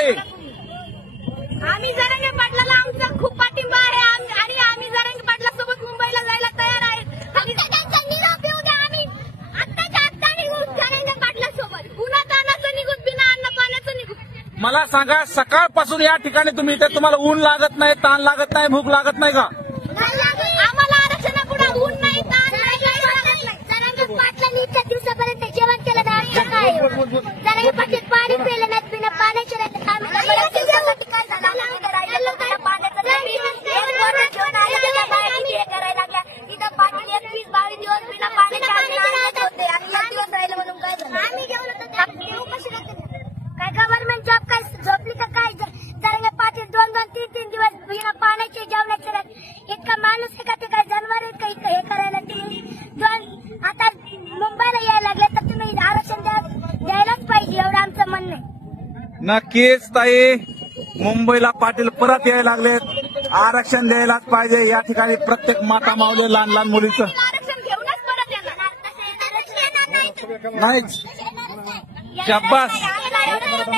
ताई? आम्ही जरांगे पाटलाला आमचा खूप पाठिंबा आहे आणि आम्ही जरांगे पाटलासोबत मुंबईला जायला तयार आहे. त्यांचा निरोप येऊ द्या. आम्ही आत्ताच्या आत्ता निघू जरांगे पाटलासोबत. उन्हा तानाचं निघून, बिना अन्न पाण्याचं निघू. मला सांगा, सकाळपासून या ठिकाणी तुम्ही इथे, तुम्हाला ऊन लागत नाही, ताण लागत नाही, भूक लागत नाही का? आम्हाला आरक्षणापुढे ऊन नाही, ताण नाही, काही लागत नाही. जरांगे पाटलांनी इतक्या दिवसापर्यंत जेवण केलं तर आम्ही काय? जरांगे पाटील पाणी पिलं नाही, बिना पाण्याचे राहते. काय गव्हर्नमेंट जॉब काय झोपली का काय? जरांगे पाटील 2-2, 3-3 दिवस बिना पाण्याचे जेवणाचे राहते. इतका माणूस आहे का? ते काय जानवर आहे का इथं हे करायला? तुम्ही आता मुंबईला यायला लागले तर तुम्ही आरक्षण द्यायलाच पाहिजे, एवढं आमचं म्हणणं आहे. नक्कीच ताई, मुंबईला पाटील परत यायला लागलेत, आरक्षण द्यायलाच पाहिजे. या ठिकाणी प्रत्येक माता मावले, लहान लहान मुलीचं आरक्षण घेऊनच परत येणार. नाहीच. शाब्बास. आरक्षण